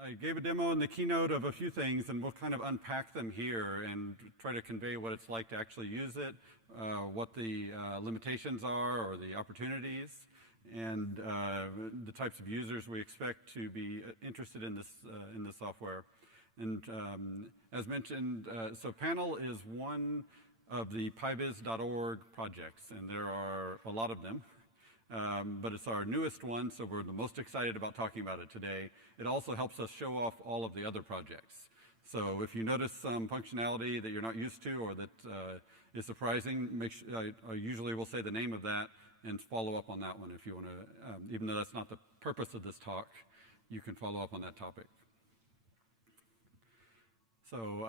I gave a demo in the keynote of a few things, and we'll kind of unpack them here and try to convey what it's like to actually use it, what the limitations are or the opportunities, and the types of users we expect to be interested in this software. And as mentioned, so Panel is one of the pybiz.org projects, and there are a lot of them. But it's our newest one, so we're the most excited about talking about it today. It also helps us show off all of the other projects. So if you notice some functionality that you're not used to or that is surprising, I usually will say the name of that and follow up on that one if you want to, even though that's not the purpose of this talk, you can follow up on that topic. So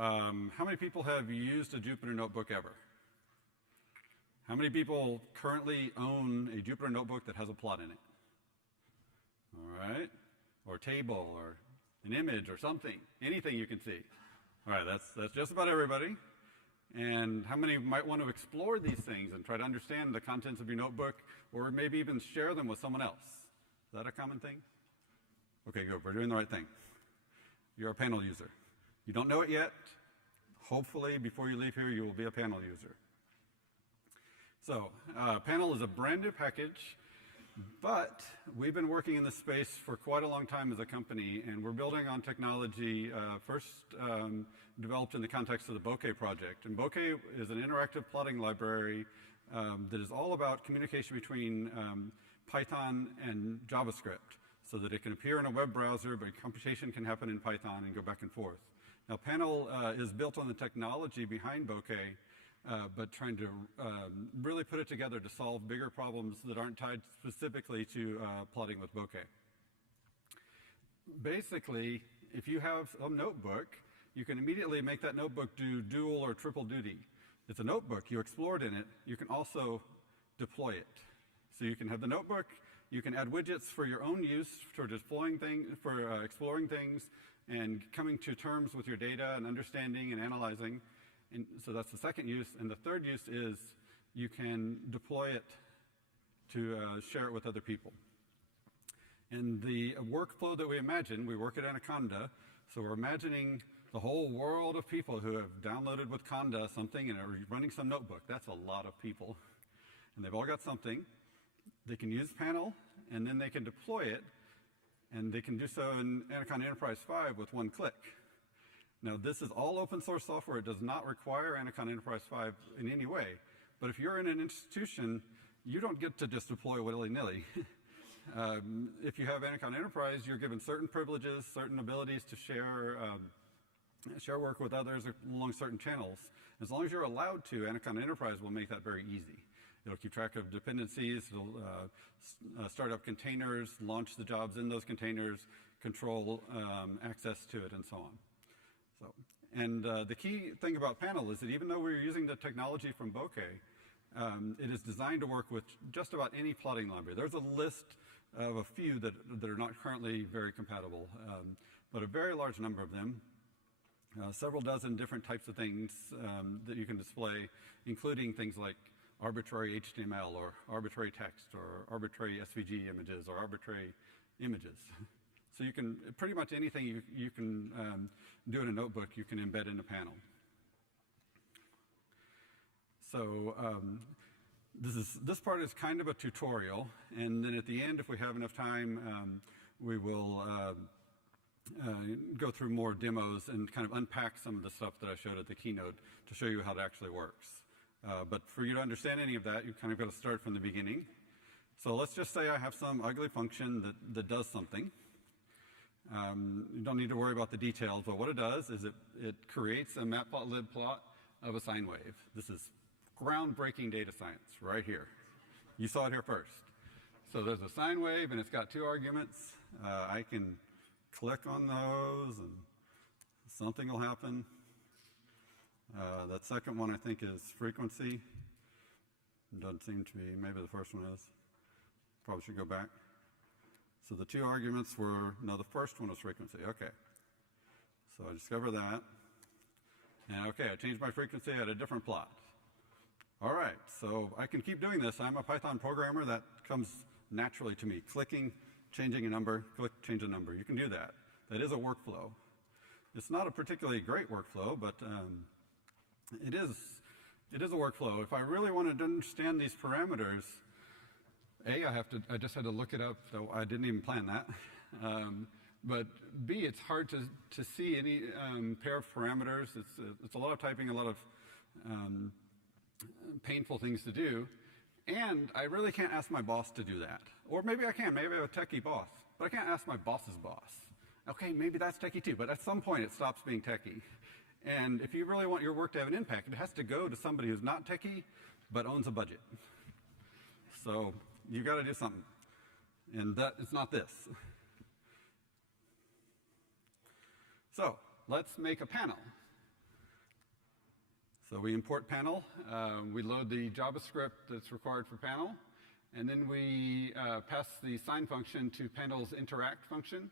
how many people have used a Jupyter Notebook ever? How many people currently own a Jupyter Notebook that has a plot in it? All right, or a table, or an image, or something, anything you can see. All right, that's just about everybody. And how many might want to explore these things and try to understand the contents of your notebook, or maybe even share them with someone else? Is that a common thing? Okay, good, we're doing the right thing. You're a Panel user. You don't know it yet. Hopefully, before you leave here, you will be a Panel user. So, Panel is a brand new package, but we've been working in this space for quite a long time as a company, and we're building on technology first developed in the context of the Bokeh project. And Bokeh is an interactive plotting library that is all about communication between Python and JavaScript, so that it can appear in a web browser, but computation can happen in Python and go back and forth. Now, Panel is built on the technology behind Bokeh, but trying to really put it together to solve bigger problems that aren't tied specifically to plotting with Bokeh. Basically, if you have a notebook, you can immediately make that notebook do dual or triple duty. It's a notebook, you explored in it, you can also deploy it. So you can have the notebook, you can add widgets for your own use for deploying things, for exploring things, and coming to terms with your data and understanding and analyzing. And so that's the second use. And the third use is you can deploy it to share it with other people. And the workflow that we imagine, we work at Anaconda, so we're imagining the whole world of people who have downloaded with Conda something and are running some notebook. That's a lot of people. And they've all got something. They can use Panel, and then they can deploy it, and they can do so in Anaconda Enterprise 5 with one click. Now, this is all open source software. It does not require Anaconda Enterprise 5 in any way. But if you're in an institution, you don't get to just deploy willy-nilly. If you have Anaconda Enterprise, you're given certain privileges, certain abilities to share work with others along certain channels. As long as you're allowed to, Anaconda Enterprise will make that very easy. It'll keep track of dependencies, it'll start up containers, launch the jobs in those containers, control access to it, and so on. So, and the key thing about Panel is that even though we're using the technology from Bokeh, it is designed to work with just about any plotting library. There's a list of a few that are not currently very compatible, but a very large number of them. Several dozen different types of things that you can display, including things like arbitrary HTML or arbitrary text or arbitrary SVG images or arbitrary images. So you can, pretty much anything you can do in a notebook, you can embed in a Panel. So this part is kind of a tutorial, and then at the end, if we have enough time, we will go through more demos and kind of unpack some of the stuff that I showed at the keynote to show you how it actually works. But for you to understand any of that, you kind of got to start from the beginning. So let's just say I have some ugly function that does something. You don't need to worry about the details, but what it does is it creates a matplotlib plot of a sine wave. This is groundbreaking data science right here. You saw it here first. So there's a sine wave, and it's got two arguments. I can click on those, and something will happen. That second one, I think, is frequency. It doesn't seem to be. Maybe the first one is. Probably should go back. So the two arguments were, no, the first one was frequency. Okay. So I discover that. And okay, I changed my frequency at a different plot. All right, so I can keep doing this. I'm a Python programmer. That comes naturally to me. Clicking, changing a number, click, change a number. You can do that. That is a workflow. It's not a particularly great workflow, but it is a workflow. If I really wanted to understand these parameters, I just had to look it up, so I didn't even plan that. But B, it's hard to see any pair of parameters. It's a lot of typing, a lot of painful things to do. And I really can't ask my boss to do that. Or maybe I can. Maybe I have a techie boss. But I can't ask my boss's boss. Okay, maybe that's techie too. But at some point, it stops being techie. And if you really want your work to have an impact, it has to go to somebody who's not techie, but owns a budget. So you've got to do something. And that it's not this. So let's make a panel. So we import panel. We load the JavaScript that's required for panel. And then we pass the sign function to panel's interact function.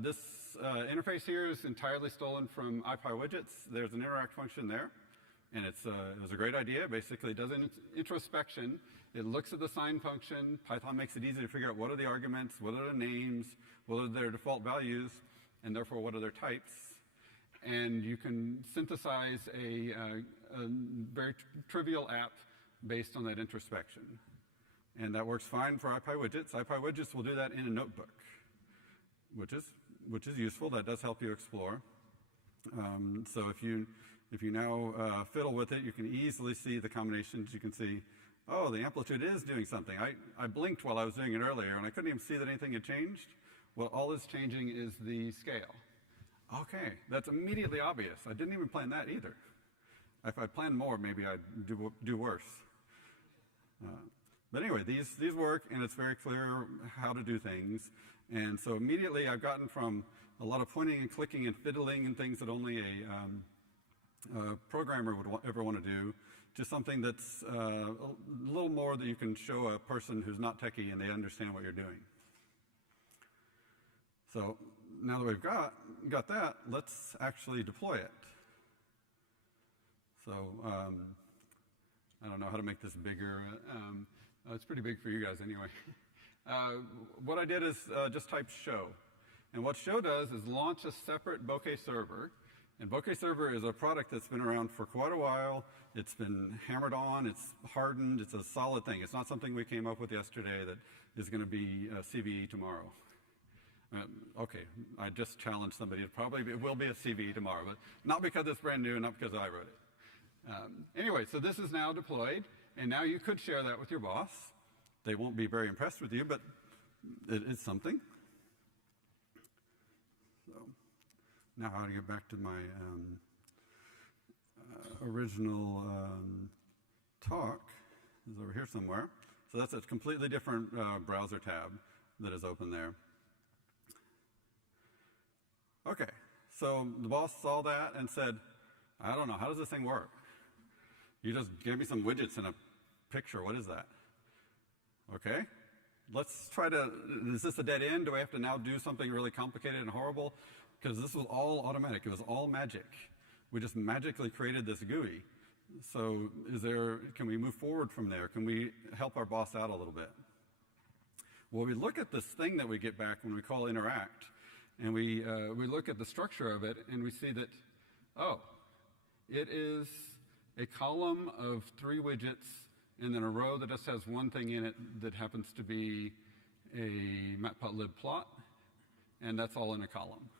This interface here is entirely stolen from AE5 widgets. There's an interact function there. And it was a great idea. Basically, it does an introspection. It looks at the sign function. Python makes it easy to figure out what are the arguments, what are the names, what are their default values, and therefore what are their types. And you can synthesize a very trivial app based on that introspection. And that works fine for AE5 widgets. AE5 widgets will do that in a notebook, which is useful. That does help you explore. So if you now fiddle with it, you can easily see the combinations. You can see, oh, the amplitude is doing something. I blinked while I was doing it earlier, and I couldn't even see that anything had changed. Well, all that's changing is the scale. Okay, that's immediately obvious. I didn't even plan that either. If I planned more, maybe I'd do worse. But anyway, these work, and it's very clear how to do things. And so immediately I've gotten from a lot of pointing and clicking and fiddling and things that only a programmer would ever want to do, to something that's a little more that you can show a person who's not techie and they understand what you're doing. So now that we've got that, let's actually deploy it. So I don't know how to make this bigger. It's pretty big for you guys anyway. What I did is just type show. And what show does is launch a separate Bokeh server. And Bokeh server is a product that's been around for quite a while. It's been hammered on. It's hardened. It's a solid thing. It's not something we came up with yesterday that is going to be CVE tomorrow. Okay, I just challenged somebody. It will be a CVE tomorrow, but not because it's brand new, not because I wrote it. Anyway, so this is now deployed, and now you could share that with your boss. They won't be very impressed with you, but it is something. So now how to get back to my original talk is over here somewhere. So that's a completely different browser tab that is open there. Okay, so the boss saw that and said, I don't know, how does this thing work? You just gave me some widgets and a picture. What is that? Okay, let's try to, is this a dead end? Do I have to now do something really complicated and horrible? Because this was all automatic. It was all magic. We just magically created this GUI. So can we move forward from there? Can we help our boss out a little bit? Well, we look at this thing that we get back when we call interact. And we look at the structure of it, and we see that, oh, it is a column of 3 widgets, and then a row that just has one thing in it that happens to be a matplotlib plot, and that's all in a column.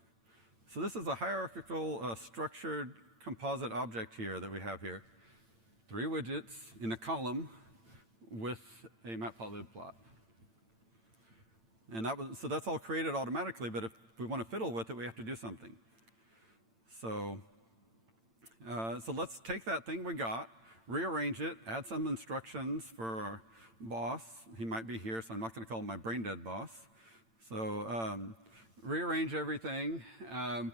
So this is a hierarchical, structured composite object here that we have here. 3 widgets in a column with a matplotlib plot. And so that's all created automatically, but if we want to fiddle with it, we have to do something. So let's take that thing we got, rearrange it, add some instructions for our boss. He might be here, so I'm not going to call him my brain-dead boss. So rearrange everything,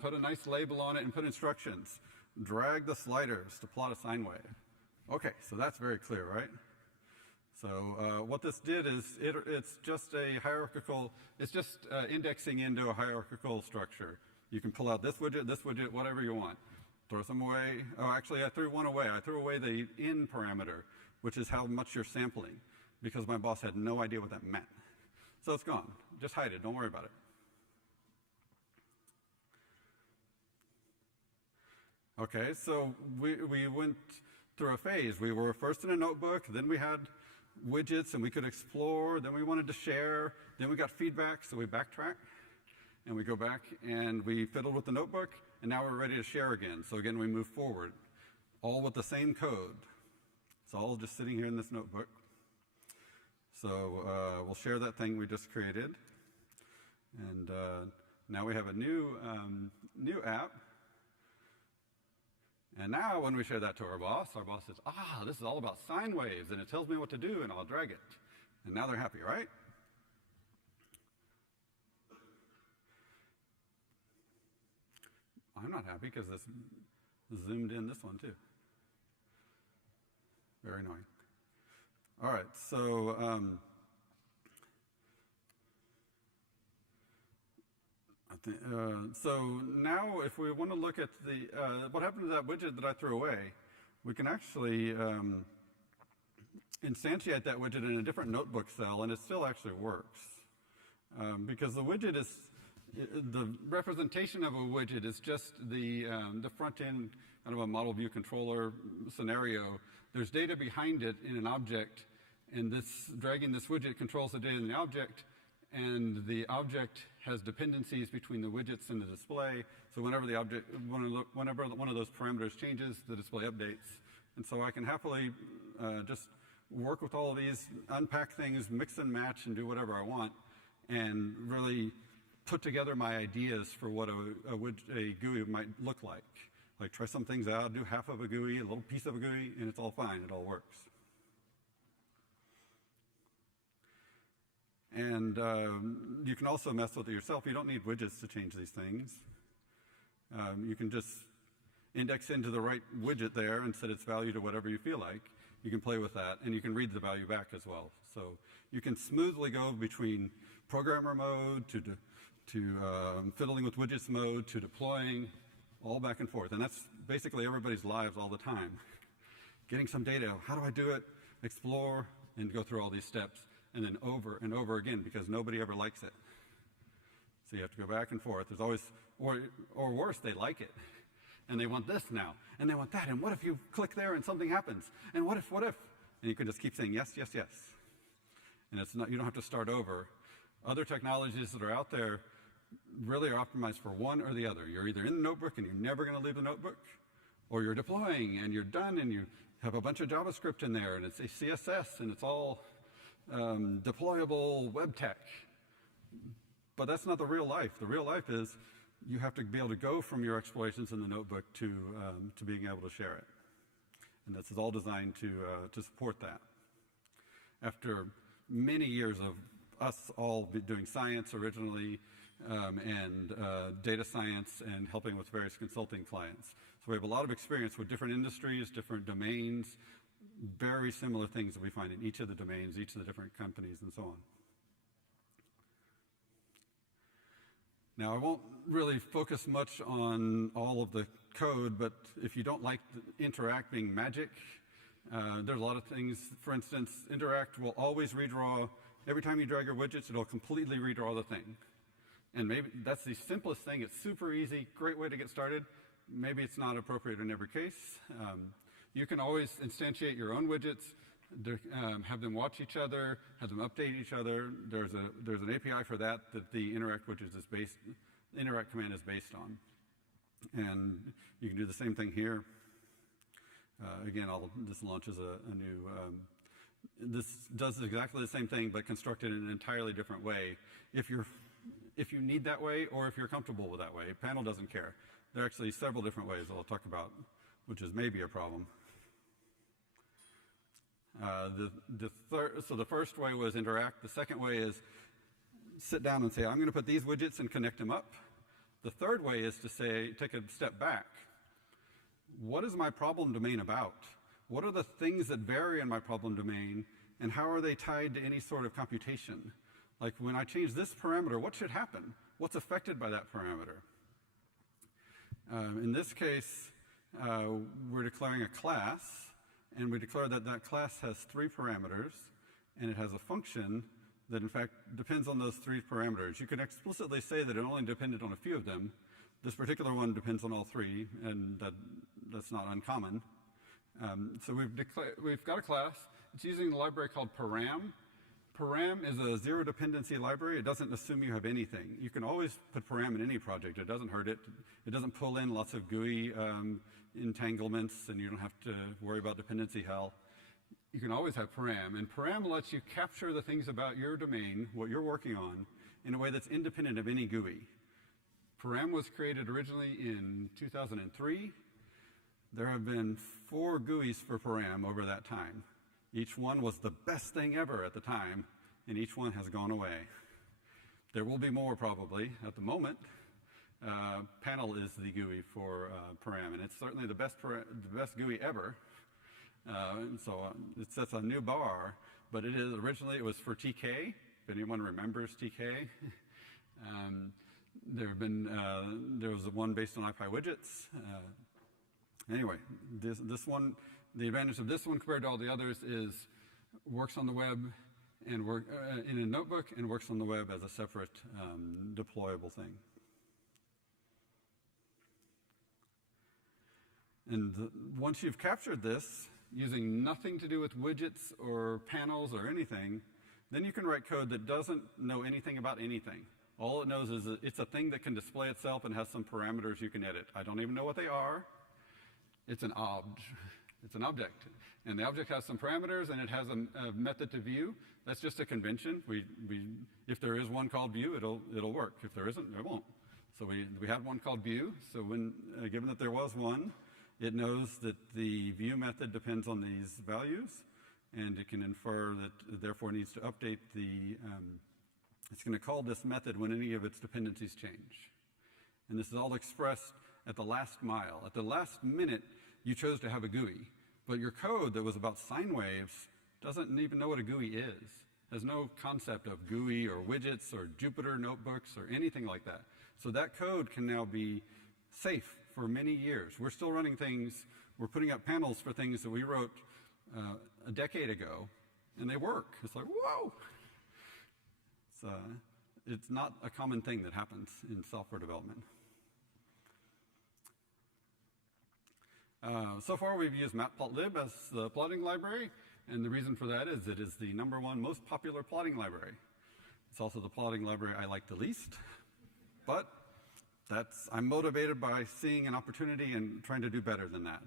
put a nice label on it, and put instructions. Drag the sliders to plot a sine wave. Okay, so that's very clear, right? So what this did is it's just a hierarchical, it's just indexing into a hierarchical structure. You can pull out this widget, whatever you want. Throw some away. Oh, actually, I threw one away. I threw away the in parameter, which is how much you're sampling, because my boss had no idea what that meant. So it's gone. Just hide it. Don't worry about it. Okay, so we went through a phase. We were first in a notebook, then we had widgets and we could explore, then we wanted to share, then we got feedback, so we backtrack, and we go back and we fiddled with the notebook, and now we're ready to share again. So again, we move forward, all with the same code. It's all just sitting here in this notebook. So we'll share that thing we just created. And now we have a new app. And now when we share that to our boss says, this is all about sine waves, and it tells me what to do, and I'll drag it. And now they're happy, right? I'm not happy because this zoomed in this one too. Very annoying. All right, so so now if we want to look at the what happened to that widget that I threw away, we can actually instantiate that widget in a different notebook cell, and it still actually works. Because the widget is, the representation of a widget is just the front end, kind of a model view controller scenario. There's data behind it in an object, and dragging this widget controls the data in the object, and the object has dependencies between the widgets and the display. So whenever whenever one of those parameters changes, the display updates. And so I can happily just work with all of these, unpack things, mix and match, and do whatever I want, and really put together my ideas for what a GUI might look like. Like try some things out, do half of a GUI, a little piece of a GUI, and it's all fine, it all works. And you can also mess with it yourself. You don't need widgets to change these things. You can just index into the right widget there and set its value to whatever you feel like. You can play with that, and you can read the value back as well. So you can smoothly go between programmer mode to fiddling with widgets mode to deploying, all back and forth. And that's basically everybody's lives all the time. Getting some data, how do I do it? Explore, and go through all these steps, and then over and over again, because nobody ever likes it. So you have to go back and forth. There's always, or worse, they like it. And they want this now, and they want that, and what if you click there and something happens? And what if? And you can just keep saying yes, yes, yes. And it's not, you don't have to start over. Other technologies that are out there really are optimized for one or the other. You're either in the notebook and you're never going to leave the notebook, or you're deploying and you're done and you have a bunch of JavaScript in there and it's a CSS and it's all deployable web tech. But that's not the real life. The real life is you have to be able to go from your explorations in the notebook to being able to share it. And this is all designed to support that. After many years of us all doing science originally, and data science and helping with various consulting clients. So we have a lot of experience with different industries, different domains, very similar things that we find in each of the domains, each of the different companies, and so on. Now, I won't really focus much on all of the code, but if you don't like interact being magic, there's a lot of things. For instance, interact will always redraw. Every time you drag your widgets, it'll completely redraw the thing. And maybe that's the simplest thing. It's super easy, great way to get started. Maybe it's not appropriate in every case. You can always instantiate your own widgets, have them watch each other, have them update each other. There's an API for that the interact widget is the interact command is based on. And you can do the same thing here. Again, this launches a new. This does exactly the same thing, but constructed in an entirely different way. If you need that way, or if you're comfortable with that way. Panel doesn't care. There are actually several different ways that I'll talk about, which is maybe a problem. So the first way was interact. The second way is sit down and say, I'm going to put these widgets and connect them up. The third way is to say, take a step back. What is my problem domain about? What are the things that vary in my problem domain, and how are they tied to any sort of computation? Like when I change this parameter, what should happen? What's affected by that parameter? In this case, we're declaring a class, and we declare that that class has 3 parameters, and it has a function that in fact depends on those 3 parameters. You can explicitly say that it only depended on a few of them, This particular one depends on all three, and that's not uncommon. So we've got a class. It's using a library called param. Param is a zero dependency library. It doesn't assume you have anything. You can always put param in any project. It doesn't hurt it. It doesn't pull in lots of GUI entanglements, and you don't have to worry about dependency hell. You can always have param, and param lets you capture the things about your domain, what you're working on, in a way that's independent of any GUI. Param was created originally in 2003. There have been 4 GUIs for param over that time. Each one was the best thing ever at the time, and each one has gone away. There will be more probably. At the moment, Panel is the GUI for param, and it's certainly the best GUI ever. It sets a new bar, but originally it was for TK, if anyone remembers TK. There was one based on AE5 widgets. Anyway, this one, the advantage of this one compared to all the others is works on the web and in a notebook and works on the web as a separate deployable thing. And once you've captured this, using nothing to do with widgets or panels or anything, then you can write code that doesn't know anything about anything. All it knows is that it's a thing that can display itself and has some parameters you can edit. I don't even know what they are. It's an object. And the object has some parameters, and it has a method to view. That's just a convention. If there is one called view, it'll work. If there isn't, it won't. So we had one called view. So given that there was one, it knows that the view method depends on these values, and it can infer that it therefore needs to update it's going to call this method when any of its dependencies change. And this is all expressed at the last mile. At the last minute, you chose to have a GUI, but your code that was about sine waves doesn't even know what a GUI is. Has no concept of GUI or widgets or Jupyter notebooks or anything like that. So that code can now be safe for many years. We're still running things, we're putting up panels for things that we wrote a decade ago, and they work. It's like, whoa! It's not a common thing that happens in software development. So far, we've used matplotlib as the plotting library, and the reason for that is it is the #1 most popular plotting library. It's also the plotting library I like the least, but I'm motivated by seeing an opportunity and trying to do better than that.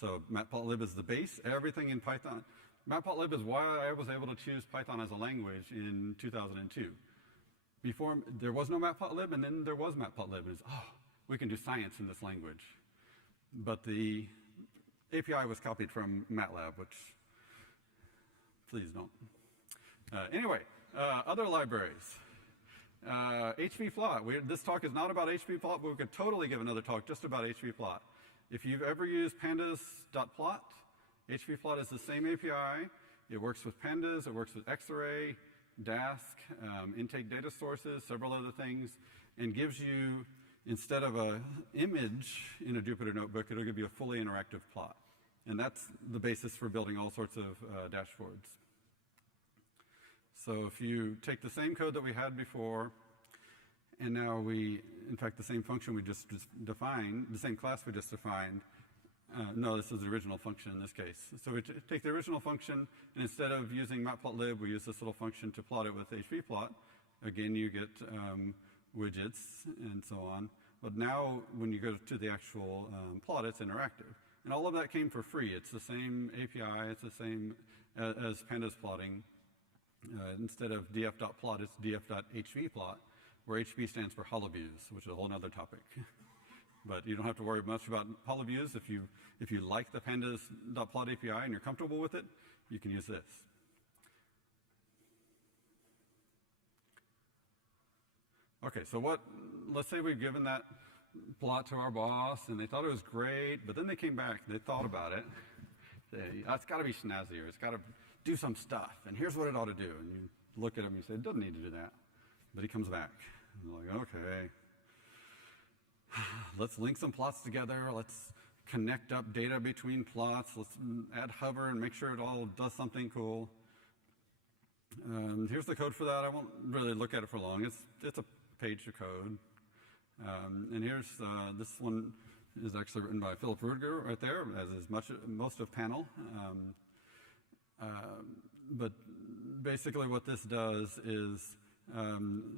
So matplotlib is the base, everything in Python. Matplotlib is why I was able to choose Python as a language in 2002. Before, there was no matplotlib, and then there was matplotlib. And we can do science in this language. But the API was copied from MATLAB, which, please don't. Anyway, other libraries. HBplot. This talk is not about HBplot, but we could totally give another talk just about HBplot. If you've ever used pandas.plot, HBplot is the same API. It works with pandas, it works with Xarray, Dask, intake data sources, several other things, and gives you, instead of an image in a Jupyter notebook, it'll give you a fully interactive plot. And that's the basis for building all sorts of dashboards. So if you take the same code that we had before, and now in fact, the same function we just defined, the same class we just defined, no, this is the original function in this case. So we take the original function, and instead of using matplotlib, we use this little function to plot it with HBplot. Again, you get widgets and so on. But now, when you go to the actual plot, it's interactive. And all of that came for free. It's the same API. It's the same as pandas plotting. Instead of df.plot, it's df.hbplot, where HB stands for holoviews, which is a whole other topic. But you don't have to worry much about holoviews. If you like the pandas.plot API and you're comfortable with it, you can use this. Okay, so let's say we've given that plot to our boss, and they thought it was great, but then they came back, they thought about it. It's got to be snazzier. It's got to do some stuff, and here's what it ought to do. And you look at him and you say, it doesn't need to do that. But he comes back. And you're like, okay. Let's link some plots together. Let's connect up data between plots. Let's add hover and make sure it all does something cool. Here's the code for that. I won't really look at it for long. It's a page of code. And here's, this one is actually written by Philip Rudiger right there, as is most of panel. But basically what this does is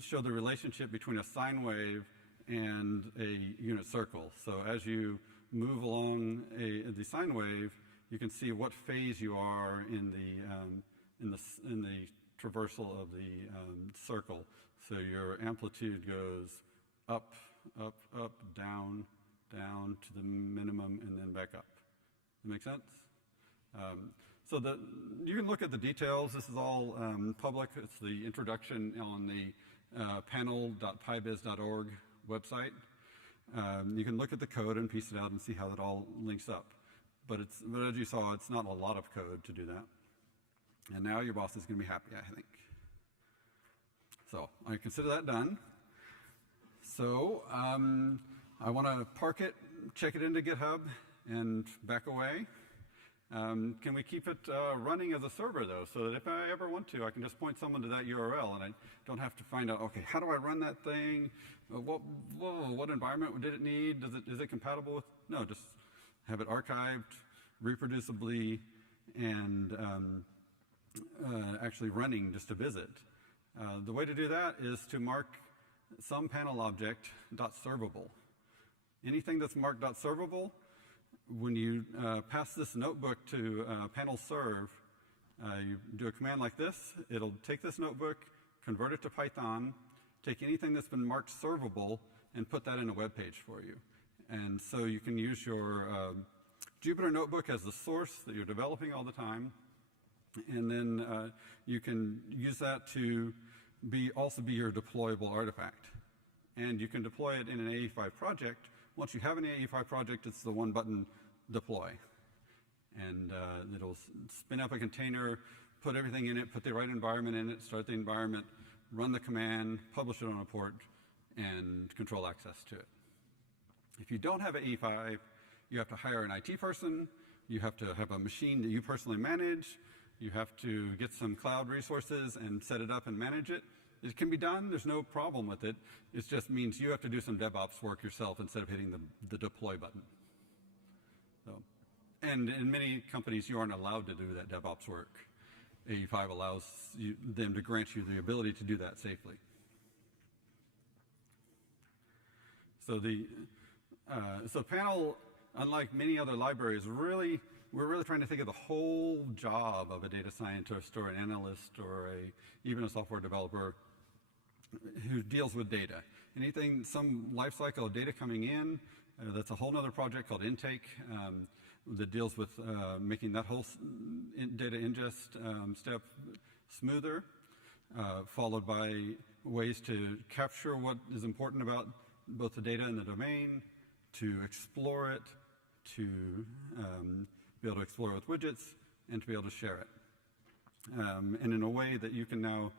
show the relationship between a sine wave and a unit circle. So as you move along the sine wave, you can see what phase you are in the traversal of the circle. So your amplitude goes up, up, up, down, down to the minimum, and then back up. Does that make sense? So you can look at the details. This is all public. It's the introduction on the panel.pybiz.org website. You can look at the code and piece it out and see how that all links up. But as you saw, it's not a lot of code to do that. And now your boss is going to be happy, I think. So I consider that done. So I want to park it, check it into GitHub, and back away. Can we keep it running as a server, though, so that if I ever want to, I can just point someone to that URL, and I don't have to find out, okay, how do I run that thing? What environment did it need? Is it compatible with? No, just have it archived, reproducibly, and actually running just to visit. The way to do that is to mark some panel object .servable. Anything that's marked .servable, when you pass this notebook to panel serve, you do a command like this. It'll take this notebook, convert it to Python, take anything that's been marked servable, and put that in a web page for you. And so you can use your Jupyter notebook as the source that you're developing all the time. And then you can use that to also be your deployable artifact. And you can deploy it in an AE5 project. Once you have an AE5 project, it's the one button deploy. And it'll spin up a container, put everything in it, put the right environment in it, start the environment, run the command, publish it on a port, and control access to it. If you don't have an AE5, you have to hire an IT person. You have to have a machine that you personally manage. You have to get some cloud resources and set it up and manage it. It can be done. There's no problem with it. It just means you have to do some DevOps work yourself instead of hitting the deploy button. So, and in many companies, you aren't allowed to do that DevOps work. AE5 allows them to grant you the ability to do that safely. So so panel, unlike many other libraries, we're really trying to think of the whole job of a data scientist or an analyst or even a software developer who deals with data. Anything, some life cycle of data coming in, that's a whole other project called Intake that deals with making that whole data ingest step smoother, followed by ways to capture what is important about both the data and the domain, to explore it, to be able to explore with widgets, and to be able to share it. And in a way that you can now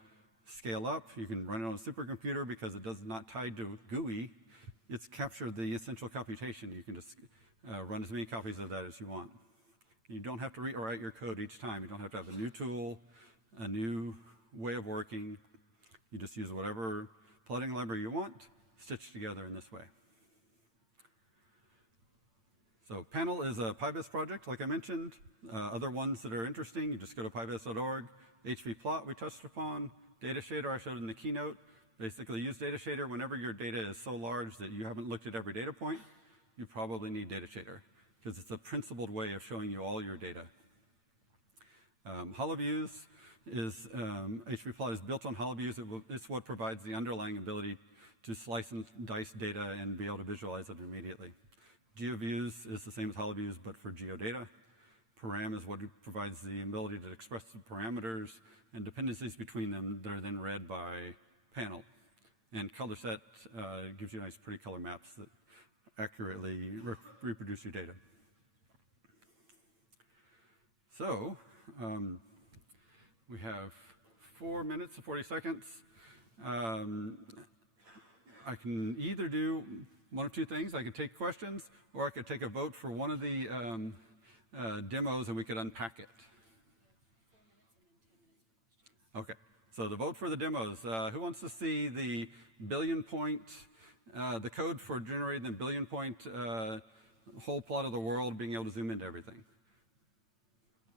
scale up. You can run it on a supercomputer because it does not tie to GUI. It's captured the essential computation. You can just run as many copies of that as you want. You don't have to rewrite your code each time. You don't have to have a new tool, a new way of working. You just use whatever plotting library you want, stitched together in this way. So panel is a PyBiz project, like I mentioned. Other ones that are interesting, you just go to pybiz.org. HVplot we touched upon. Data shader I showed in the keynote. Basically use data shader whenever your data is so large that you haven't looked at every data point. You probably need data shader because it's a principled way of showing you all your data. HoloViews is, HVplot is built on HoloViews. It's what provides the underlying ability to slice and dice data and be able to visualize it immediately. GeoViews is the same as HoloViews, but for geodata. Param is what provides the ability to express the parameters and dependencies between them that are then read by panel. And ColorSet gives you nice, pretty color maps that accurately reproduce your data. So we have 4 minutes and 40 seconds. I can either do one of two things. I could take questions, or I could take a vote for one of the demos and we could unpack it. Okay, so the vote for the demos. Who wants to see the billion point the code for generating the billion-point whole plot of the world, being able to zoom into everything.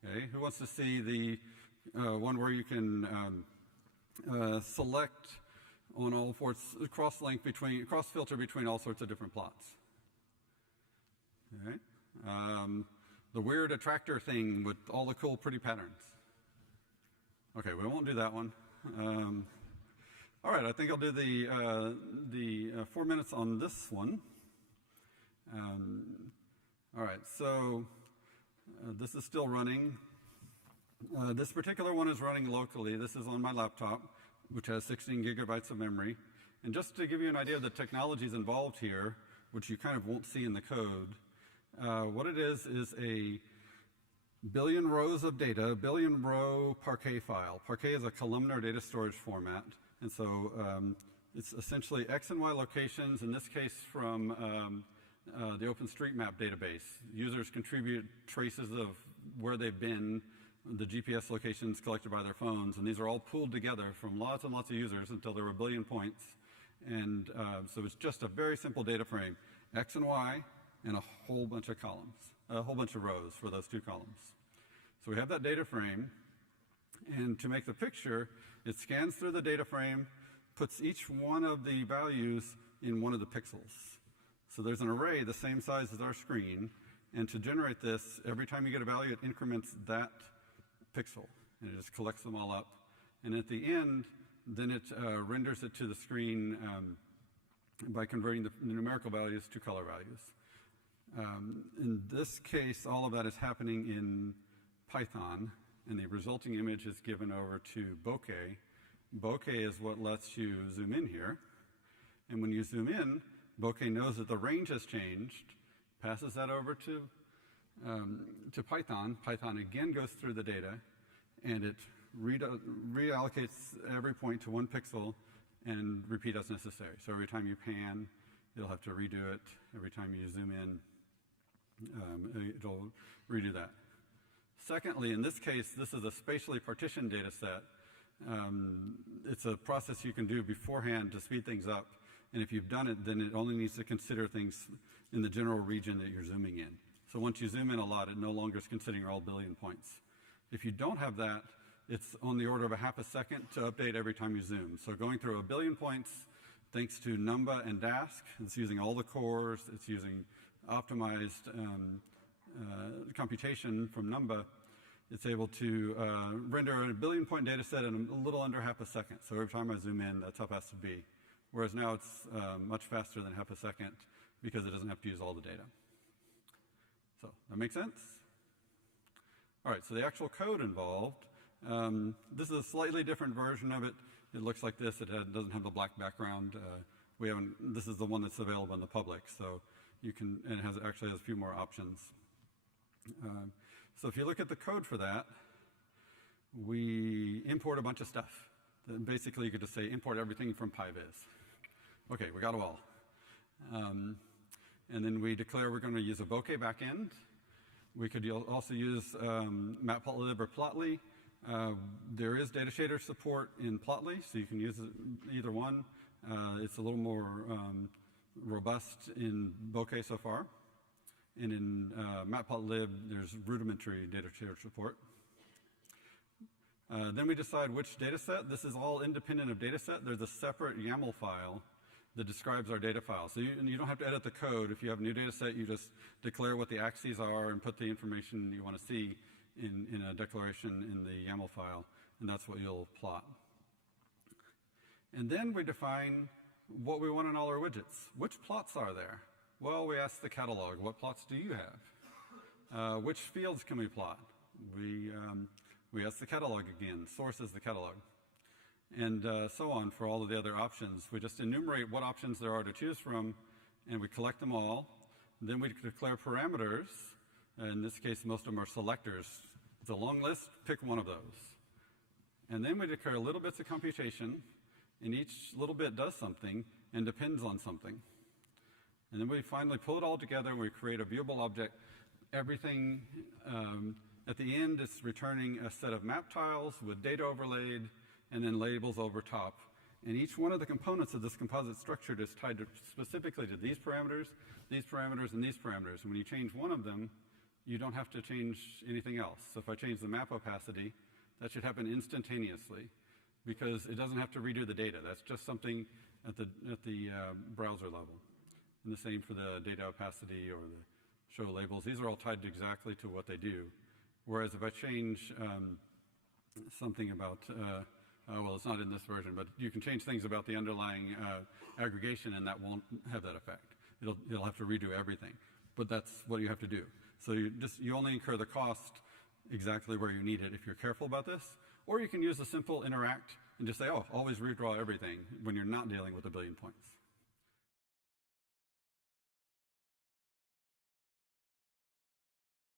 Okay, who wants to see the one where you can select on all four, cross-filter between all sorts of different plots? Okay. The weird attractor thing with all the cool, pretty patterns. Okay, we won't do that one. All right, I think I'll do the 4 minutes on this one. All right, so this is still running. This particular one is running locally. This is on my laptop, which has 16 gigabytes of memory. And just to give you an idea of the technologies involved here, which you kind of won't see in the code, what it is a billion rows of data, a billion row Parquet file. Parquet is a columnar data storage format. And so it's essentially X and Y locations, in this case from the OpenStreetMap database. Users contribute traces of where they've been, the GPS locations collected by their phones, and these are all pooled together from lots and lots of users until there were a billion points. And so it's just a very simple data frame, X and Y, and a whole bunch of columns, a whole bunch of rows for those two columns. So we have that data frame, and to make the picture, it scans through the data frame, puts each one of the values in one of the pixels. So there's an array the same size as our screen, and to generate this, every time you get a value, it increments that pixel, and it just collects them all up. And at the end, then it renders it to the screen by converting the numerical values to color values. In this case, all of that is happening in Python, and the resulting image is given over to bokeh. Bokeh is what lets you zoom in here. And when you zoom in, bokeh knows that the range has changed, passes that over to Python. Python again goes through the data, and it reallocates every point to one pixel and repeat as necessary. So every time you pan, you'll have to redo it. Every time you zoom in, it'll redo that. Secondly, in this case, this is a spatially partitioned data set. It's a process you can do beforehand to speed things up. And if you've done it, then it only needs to consider things in the general region that you're zooming in. So once you zoom in a lot, it no longer is considering all billion points. If you don't have that, it's on the order of a half a second to update every time you zoom. So going through a billion points, thanks to Numba and Dask, it's using all the cores, it's using optimized computation from Numba. It's able to render a billion point data set in a little under half a second. So every time I zoom in, that's how fast it would be. Whereas now it's much faster than half a second because it doesn't have to use all the data. So that makes sense? All right, so the actual code involved, this is a slightly different version of it. It looks like this. It doesn't have the black background. This is the one that's available in the public. So you can, and it actually has a few more options. So if you look at the code for that, we import a bunch of stuff. Then basically, you could just say import everything from PyViz. Okay, we got them all. And then we declare we're going to use a bokeh backend. We could also use Matplotlib or Plotly. There is data shader support in Plotly, so you can use either one. It's a little more robust in bokeh so far. And in Matplotlib, there's rudimentary data shader support. Then we decide which data set. This is all independent of data set. There's a separate YAML file that describes our data file. So you don't have to edit the code. If you have a new data set, you just declare what the axes are and put the information you want to see in a declaration in the YAML file, and that's what you'll plot. And then we define what we want in all our widgets. Which plots are there? Well, we ask the catalog, what plots do you have? Which fields can we plot? We ask the catalog again, source is the catalog. And so on for all of the other options. We just enumerate what options there are to choose from, and we collect them all. Then we declare parameters. In this case, most of them are selectors. It's a long list, pick one of those. And then we declare little bits of computation, and each little bit does something and depends on something. And then we finally pull it all together and we create a viewable object. Everything at the end is returning a set of map tiles with data overlaid and then labels over top. And each one of the components of this composite structure is tied specifically to these parameters, and these parameters. And when you change one of them, you don't have to change anything else. So if I change the map opacity, that should happen instantaneously because it doesn't have to redo the data. That's just something at the browser level. And the same for the data opacity or the show labels. These are all tied exactly to what they do. Whereas if I change something about, well, it's not in this version, but you can change things about the underlying aggregation and that won't have that effect. It'll have to redo everything. But that's what you have to do. So you only incur the cost exactly where you need it if you're careful about this. Or you can use a simple interact and just say, oh, always redraw everything when you're not dealing with a billion points.